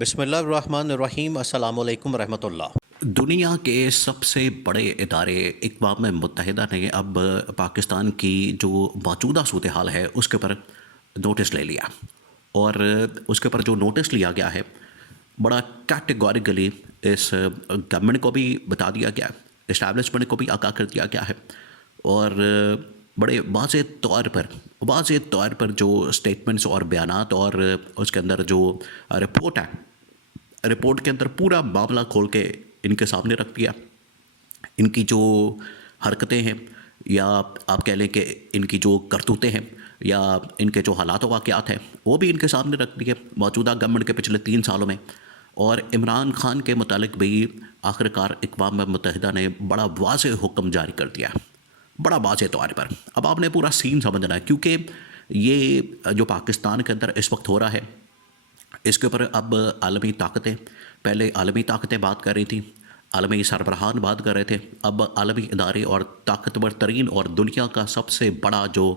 بسم اللہ الرحمن الرحیم، السلام علیکم ورحمۃ اللہ۔ دنیا کے سب سے بڑے ادارے اقوام متحدہ نے اب پاکستان کی جو موجودہ صورتحال ہے اس کے اوپر نوٹس لے لیا، اور اس کے اوپر جو نوٹس لیا گیا ہے بڑا کیٹیگوریکلی اس گورنمنٹ کو بھی بتا دیا گیا، اسٹیبلشمنٹ کو بھی آگاہ کر دیا گیا ہے، اور بڑے واضح طور پر جو اسٹیٹمنٹس اور بیانات اور اس کے اندر جو رپورٹ ہے، رپورٹ کے اندر پورا معاملہ کھول کے ان کے سامنے رکھ دیا۔ ان کی جو حرکتیں ہیں، یا آپ کہہ لیں کہ ان کی جو کرتوتیں ہیں، یا ان کے جو حالات و واقعات ہیں، وہ بھی ان کے سامنے رکھ دیے موجودہ گورنمنٹ کے پچھلے 3 سالوں میں۔ اور عمران خان کے متعلق بھی آخرکار اقوام متحدہ نے بڑا واضح حکم جاری کر دیا، بڑا واضح طور پر۔ اب آپ نے پورا سین سمجھنا ہے، کیونکہ یہ جو پاکستان کے اندر اس وقت ہو رہا ہے، اس کے اوپر اب عالمی طاقتیں، پہلے عالمی طاقتیں بات کر رہی تھیں، عالمی سربراہان بات کر رہے تھے، اب عالمی ادارے اور طاقتور ترین اور دنیا کا سب سے بڑا جو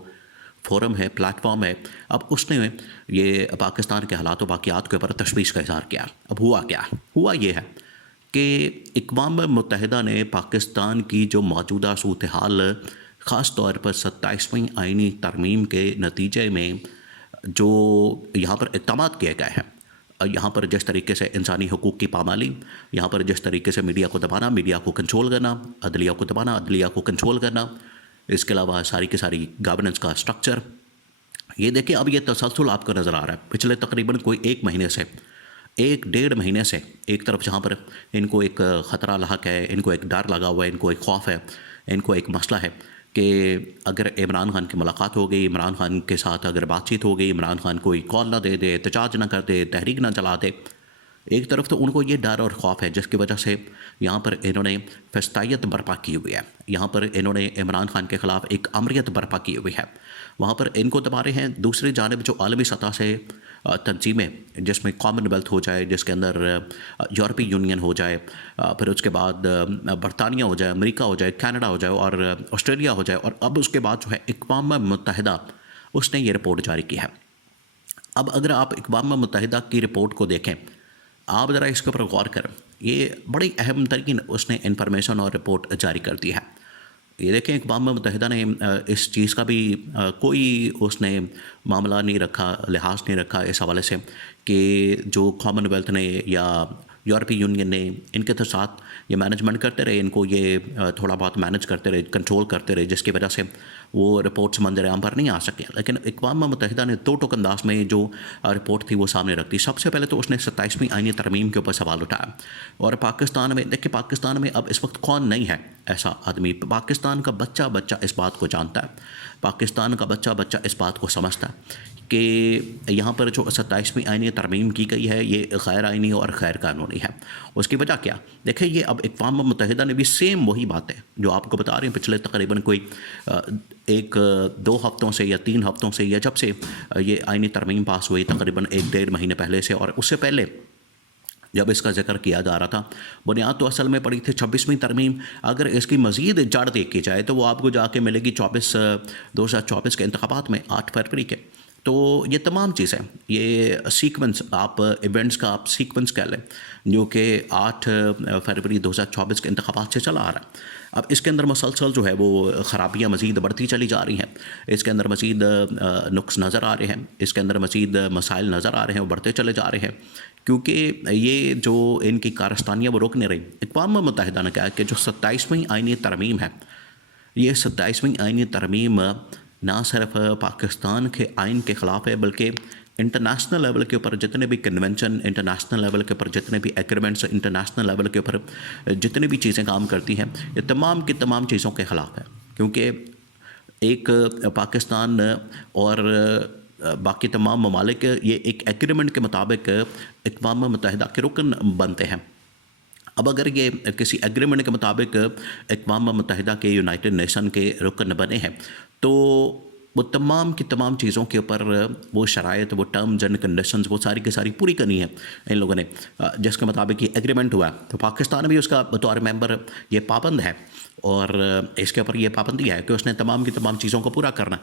فورم ہے، پلیٹ فارم ہے، اب اس نے یہ پاکستان کے حالات و واقعات کے اوپر تشویش کا اظہار کیا۔ اب ہوا یہ ہے کہ اقوام متحدہ نے پاکستان کی جو موجودہ صورتحال، خاص طور پر 27ویں آئینی ترمیم کے نتیجے میں جو یہاں پر اقدامات کیے گئے ہیں، یہاں پر جس طریقے سے انسانی حقوق کی پامالی، یہاں پر جس طریقے سے میڈیا کو دبانا، میڈیا کو کنٹرول کرنا، عدلیہ کو دبانا، عدلیہ کو کنٹرول کرنا، اس کے علاوہ ساری کی ساری گورننس کا سٹرکچر، یہ دیکھیں اب یہ تسلسل آپ کو نظر آ رہا ہے پچھلے تقریباً کوئی 1 مہینے سے ایک طرف جہاں پر ان کو ایک خطرہ لاحق ہے، ان کو ایک ڈر لگا ہوا ہے، ان کو ایک خوف ہے، ان کو ایک مسئلہ ہے کہ اگر عمران خان کی ملاقات ہو گئی، عمران خان کے ساتھ اگر بات چیت ہو گئی، عمران خان کوئی کال نہ دے دے، احتجاج نہ کر دے، تحریک نہ چلا دے، ایک طرف تو ان کو یہ ڈر اور خوف ہے، جس کی وجہ سے یہاں پر انہوں نے فسطائیت برپا کی ہوئی ہے، یہاں پر انہوں نے عمران خان کے خلاف ایک امریت برپا کی ہوئی ہے، وہاں پر ان کو دبا رہے ہیں۔ دوسری جانب جو عالمی سطح سے تنظیمیں، جس میں کامن ویلتھ ہو جائے، جس کے اندر یورپی یونین ہو جائے، پھر اس کے بعد برطانیہ ہو جائے، امریکہ ہو جائے، کینیڈا ہو جائے، اور آسٹریلیا ہو جائے، اور اب اس کے بعد جو ہے اقوام متحدہ، اس نے یہ رپورٹ جاری کی ہے۔ اب اگر آپ اقوام متحدہ کی رپورٹ کو دیکھیں، آپ ذرا اس کے اوپر غور کریں، یہ بڑی اہم ترین اس نے انفارمیشن اور رپورٹ جاری کر دی ہے۔ یہ دیکھیں اقوام متحدہ نے اس چیز کا بھی کوئی اس نے معاملہ نہیں رکھا، لحاظ نہیں رکھا اس حوالے سے کہ جو کامن ویلتھ نے یا یورپی یونین نے ان کے ساتھ یہ مینجمنٹ کرتے رہے، ان کو یہ تھوڑا بہت مینج کرتے رہے، کنٹرول کرتے رہے، جس کی وجہ سے وہ رپورٹس منظر عام پر نہیں آ سکے۔ لیکن اقوام متحدہ نے 2 ٹوک انداز میں جو رپورٹ تھی وہ سامنے رکھ دی۔ سب سے پہلے تو اس نے 27ویں آئینی ترمیم کے اوپر سوال اٹھایا، اور پاکستان میں دیکھیں، پاکستان میں اب اس وقت کون نہیں ہے ایسا آدمی؟ پاکستان کا بچہ اس بات کو جانتا ہے، پاکستان کا بچہ اس بات کو سمجھتا ہے کہ یہاں پر جو 27ویں آئینی ترمیم کی گئی ہے یہ غیر آئینی اور غیر قانونی ہے۔ اس کی وجہ کیا؟ دیکھیں یہ اب اقوام متحدہ نے بھی سیم وہی باتیں جو آپ کو بتا رہے ہیں پچھلے تقریباً کوئی 1-2 ہفتوں سے یا 3 ہفتوں سے، یا جب سے یہ آئینی ترمیم پاس ہوئی تقریباً 1-1.5 مہینے پہلے سے، اور اس سے پہلے جب اس کا ذکر کیا جا رہا تھا، بنیاد تو اصل میں پڑی تھی 26ویں ترمیم۔ اگر اس کی مزید جڑ دیکھی جائے تو وہ آپ کو جا کے ملے گی 2024 کے انتخابات میں 8 فروری کے۔ تو یہ تمام چیزیں، یہ سیکوینس، آپ ایونٹس کا آپ سیکوینس کہہ لیں، جو کہ 8 فروری 2024 کے انتخابات سے چلا آ رہا ہے۔ اب اس کے اندر مسلسل جو ہے وہ خرابیاں مزید بڑھتی چلی جا رہی ہیں، اس کے اندر مزید نقص نظر آ رہے ہیں، اس کے اندر مزید مسائل نظر آ رہے ہیں، وہ بڑھتے چلے جا رہے ہیں، کیونکہ یہ جو ان کی کارستانیاں وہ روک نہیں رہی۔ اقوام متحدہ نے کہا کہ جو 27ویں آئینی ترمیم ہے، یہ 27ویں آئینی ترمیم نہ صرف پاکستان کے آئین کے خلاف ہے، بلکہ انٹرنیشنل لیول کے اوپر جتنے بھی کنونشن، انٹرنیشنل لیول کے اوپر جتنے بھی ایگریمنٹس، انٹرنیشنل لیول کے اوپر جتنے بھی چیزیں کام کرتی ہیں، یہ تمام کی تمام چیزوں کے خلاف ہے، کیونکہ ایک پاکستان اور باقی تمام ممالک یہ ایک ایگریمنٹ کے مطابق اقوام متحدہ کے رکن بنتے ہیں۔ اب اگر یہ کسی ایگریمنٹ کے مطابق اقوام متحدہ کے یونائٹڈ نیشن کے رکن بنے ہیں، تو وہ تمام کی تمام چیزوں کے اوپر وہ شرائط، وہ ٹرمز اینڈ کنڈیشنز، وہ ساری کی ساری پوری کرنی ہے ان لوگوں نے، جس کے مطابق یہ ایگریمنٹ ہوا ہے۔ تو پاکستان بھی اس کا بطور ممبر یہ پابند ہے، اور اس کے اوپر یہ پابندی ہے کہ اس نے تمام کی تمام چیزوں کو پورا کرنا۔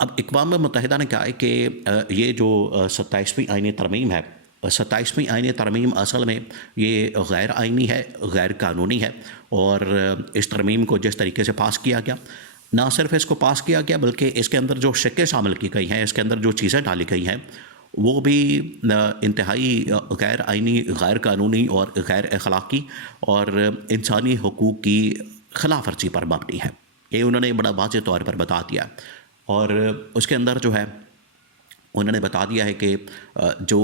اب اقوام متحدہ نے کہا ہے کہ یہ جو 27ویں آئینی ترمیم ہے، 27ویں آئینی ترمیم اصل میں یہ غیر آئینی ہے، غیر قانونی ہے، اور اس ترمیم کو جس طریقے سے پاس کیا گیا، نہ صرف اس کو پاس کیا گیا بلکہ اس کے اندر جو شکیں شامل کی گئی ہیں، اس کے اندر جو چیزیں ڈالی گئی ہیں، وہ بھی انتہائی غیر آئینی، غیر قانونی اور غیر اخلاقی اور انسانی حقوق کی خلاف ورزی پر مبنی ہے۔ یہ انہوں نے بڑا واضح طور پر بتا دیا، اور اس کے اندر جو ہے انہوں نے بتا دیا ہے کہ جو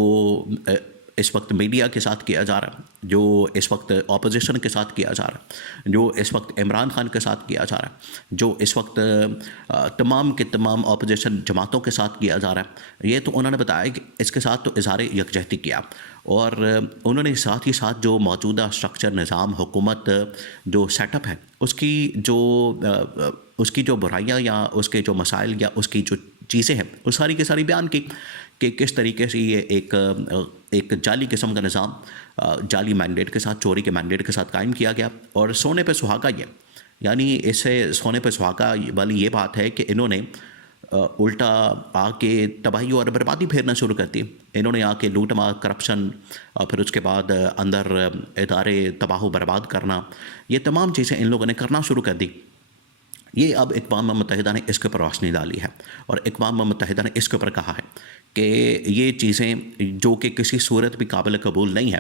اس وقت میڈیا کے ساتھ کیا جا رہا ہے، جو اس وقت اپوزیشن کے ساتھ کیا جا رہا ہے، جو اس وقت عمران خان کے ساتھ کیا جا رہا ہے، جو اس وقت تمام کے تمام اپوزیشن جماعتوں کے ساتھ کیا جا رہا ہے، یہ تو انہوں نے بتایا کہ اس کے ساتھ تو اظہار یکجہتی کیا، اور انہوں نے ساتھ ہی ساتھ جو موجودہ سٹرکچر، نظام، حکومت جو سیٹ اپ ہے، اس کی جو برائیاں یا اس کے جو مسائل یا اس کی جو چیزیں ہیں، وہ ساری کی ساری بیان کی کہ کس طریقے سے یہ ایک جعلی قسم کا نظام، جعلی مینڈیٹ کے ساتھ، چوری کے مینڈیٹ کے ساتھ قائم کیا گیا، اور سونے پہ سہاگا یہ، یعنی اس سے سونے پہ سہاگا والی یہ بات ہے کہ انہوں نے الٹا آ کے تباہی اور بربادی پھیرنا شروع کر دی۔ انہوں نے آ کے لوٹ مار، کرپشن، اور پھر اس کے بعد اندر ادارے تباہ و برباد کرنا، یہ تمام چیزیں ان لوگوں نے کرنا شروع کر دی۔ یہ اب اقوام متحدہ نے اس کے اوپر روشنی ڈالی ہے، اور اقوام متحدہ نے اس کے اوپر کہا ہے کہ یہ چیزیں جو کہ کسی صورت بھی قابل قبول نہیں ہے،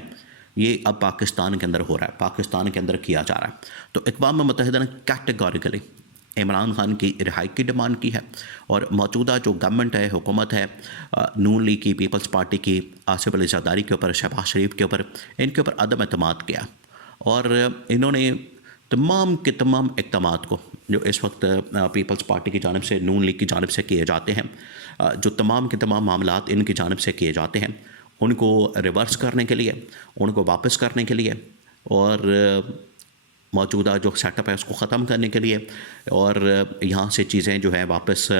یہ اب پاکستان کے اندر ہو رہا ہے، پاکستان کے اندر کیا جا رہا ہے۔ تو اقوام متحدہ نے کیٹیگوریکلی عمران خان کی رہائی کی ڈیمانڈ کی ہے، اور موجودہ جو گورنمنٹ ہے، حکومت ہے، نون لیگ کی، پیپلز پارٹی کی، آصف علی زرداری کے اوپر، شہباز شریف کے اوپر، ان کے اوپر عدم اعتماد کیا، اور انہوں نے تمام کے تمام اقدامات کو جو اس وقت پیپلز پارٹی کی جانب سے، نون لیگ کی جانب سے کیے جاتے ہیں، جو تمام کے تمام معاملات ان کی جانب سے کیے جاتے ہیں، ان کو ریورس کرنے کے لیے، ان کو واپس کرنے کے لیے، اور موجودہ جو سیٹ اپ ہے اس کو ختم کرنے کے لیے، اور یہاں سے چیزیں جو ہے واپس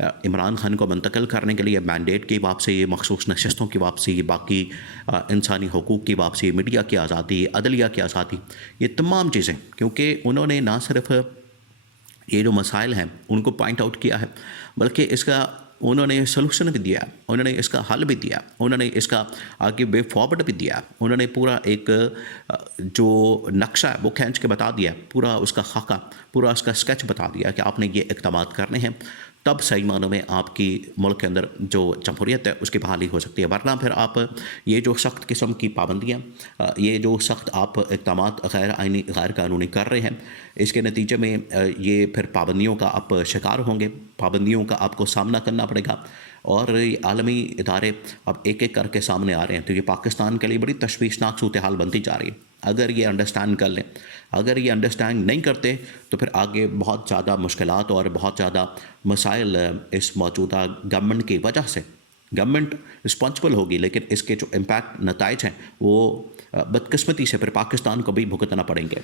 عمران خان کو منتقل کرنے کے لیے، مینڈیٹ کی واپسی، مخصوص نشستوں کی واپسی، باقی انسانی حقوق کی واپسی، میڈیا کی آزادی، عدلیہ کی آزادی، یہ تمام چیزیں، کیونکہ انہوں نے نہ صرف یہ جو مسائل ہیں ان کو پوائنٹ آؤٹ کیا ہے، بلکہ اس کا انہوں نے سلوشن بھی دیا، انہوں نے اس کا حل بھی دیا، انہوں نے اس کا آگے وے فارورڈ بھی دیا، انہوں نے پورا ایک جو نقشہ ہے وہ کھینچ کے بتا دیا، پورا اس کا خاکہ، پورا اس کا اسکیچ بتا دیا کہ آپ نے یہ اقدامات کرنے ہیں، تب صحیح معنوں میں آپ کی ملک کے اندر جو جمہوریت ہے اس کی بحالی ہو سکتی ہے، ورنہ پھر آپ یہ جو سخت قسم کی پابندیاں، یہ جو سخت آپ اقدامات غیر آئینی، غیر قانونی کر رہے ہیں، اس کے نتیجے میں یہ پھر پابندیوں کا آپ شکار ہوں گے، پابندیوں کا آپ کو سامنا کرنا پڑے گا، اور عالمی ادارے اب ایک ایک کر کے سامنے آ رہے ہیں، تو یہ پاکستان کے لیے بڑی تشویشناک صورتحال بنتی جا رہی ہے۔ اگر یہ انڈرسٹینڈ کر لیں، اگر یہ انڈرسٹینڈ نہیں کرتے تو پھر آگے بہت زیادہ مشکلات اور بہت زیادہ مسائل اس موجودہ گورنمنٹ کی وجہ سے، گورنمنٹ رسپانسبل ہوگی، لیکن اس کے جو امپیکٹ، نتائج ہیں، وہ بدقسمتی سے پھر پاکستان کو بھی بھگتنا پڑیں گے۔